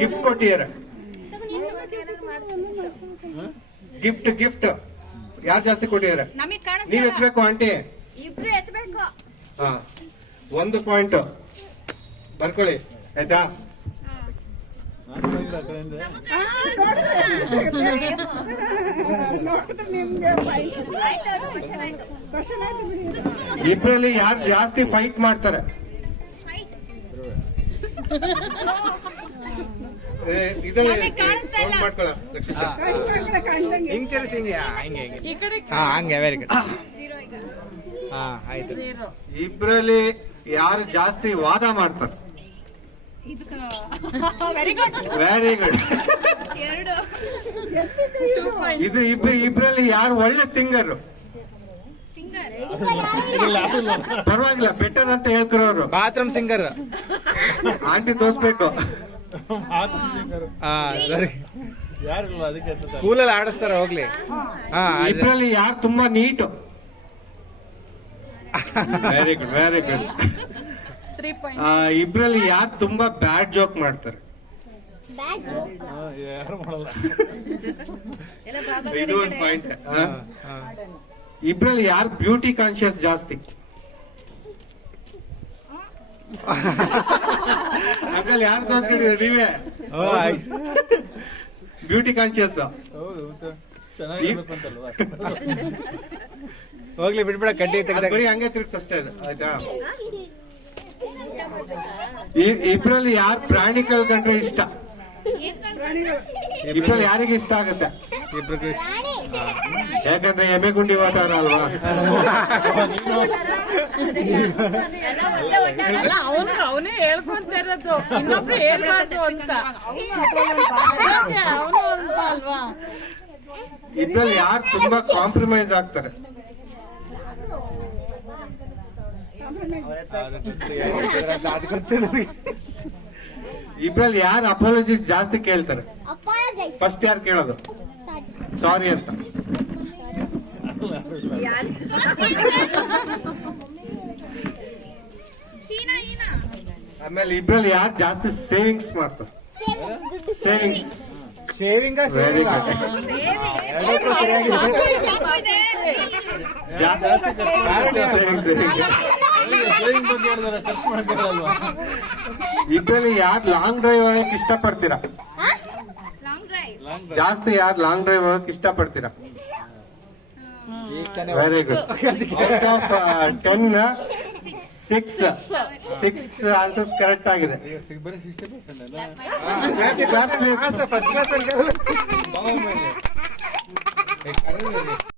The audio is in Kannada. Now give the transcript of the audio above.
ಗಿಫ್ಟ್ ಕೊಟ್ಟಿದ್ದಾರೆ. ಗಿಫ್ಟ್ ಯಾರು ಜಾಸ್ತಿ ಕೊಟ್ಟಿದ್ದಾರೆ? ನೀವ್ ಎತ್ತಬೇಕು ಆಂಟಿ. ಹಾ, 1 ಪಾಯಿಂಟ್ ಬರ್ಕೊಳ್ಳಿ ಆಯ್ತಾ. ಇಬ್ರಲ್ಲಿ ಯಾರು ಜಾಸ್ತಿ ಫೈಟ್ ಮಾಡ್ತಾರೆ? ಇಬ್ರಲ್ಲಿ ಯಾರು ಜಾಸ್ತಿ ವಾದ ಮಾಡ್ತಾರೆ? Very good. ಇದು ಇಬ್ರಲ್ಲಿ ಯಾರು ಒಳ್ಳೆ ಸಿಂಗರ್? ಪರವಾಗಿಲ್ಲ, ಬೆಟರ್ ಅಂತ ಹೇಳ್ಕೊರೋರು. ಬಾತ್ರೂಮ್ ಸಿಂಗರ್ ಆಂಟಿ ತೋರ್ಸ್ಬೇಕು. ಸ್ಕೂಲಲ್ಲಿ ಆಡಿಸ್ತಾರ ಹೋಗ್ಲಿ. ಇಬ್ರಲ್ಲಿ ಯಾರು ತುಂಬಾ ನೀಟು? Very good. ಇಬ್ರಲ್ಲಿ ಯಾರು ತುಂಬಾ ಬ್ಯಾಡ್ ಜೋಕ್ ಮಾಡ್ತಾರೆ? ಇದು ಒಂದು ಪಾಯಿಂಟ್. ಇಬ್ರಲ್ಲಿ ಯಾರು ಬ್ಯೂಟಿ ಕಾನ್ಶಿಯಸ್ ಜಾಸ್ತಿ? ಅಂಕಲ್ ಯಾರು ತೋರ್ಸ್ಕೊಂಡಿದ್ದೀರಿ ನೀವೇ? Beauty conscious. ಹೋಗ್ಲಿ ಬಿಡ್ಬೇಡ, ಕಡ್ಡಿ ಬರೀ ಹಂಗೆ ತಿರ್ಗ್ಸ್ ಅಷ್ಟೇ ಅದು ಆಯ್ತಾ. ಇಬ್ರಲ್ಲಿ ಯಾರು ಪ್ರಾಣಿ ಕಳ್ಕೊಂಡ್ರೆ ಇಷ್ಟ? ಇಬ್ರಲ್ಲಿ ಯಾರಿಗೆ ಇಷ್ಟ ಆಗುತ್ತೆ? ಯಾಕಂದ್ರೆ ಎಮ್ಮೆಗುಂಡಿ ವಾತಾವರಣ ಅಲ್ವಾ. ಅವನೇ ಹೇಳ್ಕೊಂತ ಇರೋದು, ಇನ್ನೊಬ್ರು ಹೇಳ್ಬಾರ್ದು ಅಂತ. ಅವನು ಅಲ್ವಾ. ಇಬ್ರಲ್ಲಿ ಯಾರು ತುಂಬಾ ಕಾಂಪ್ರಮೈಸ್ ಆಗ್ತಾರೆ? ಇಬ್ರಲ್ಲಿ ಯಾರು ಅಪಾಲಜಿಸ್ ಜಾಸ್ತಿ ಕೇಳ್ತಾರೆ? ಫಸ್ಟ್ ಯಾರು ಕೇಳೋದು? ಸಾರಿ ಅಂತ. ಆಮೇಲೆ ಇಬ್ರಲ್ಲಿ ಯಾರು ಜಾಸ್ತಿ ಸೇವಿಂಗ್ಸ್ ಮಾಡ್ತಾರೆ? ಸೇವಿಂಗ್ಸ್. Very good. ಇಬ್ರಲ್ಲಿ ಯಾರು ಲಾಂಗ್ ಡ್ರೈವ್ ಹೋಗಕ್ ಇಷ್ಟಪಡ್ತೀರಾ? ಜಾಸ್ತಿ ಯಾರು ಲಾಂಗ್ ಡ್ರೈವ್ ಹೋಗಕ್ ಇಷ್ಟಪಡ್ತೀರಾ? Very good. Out of 10 6 answers correct ಆಗಿದೆ.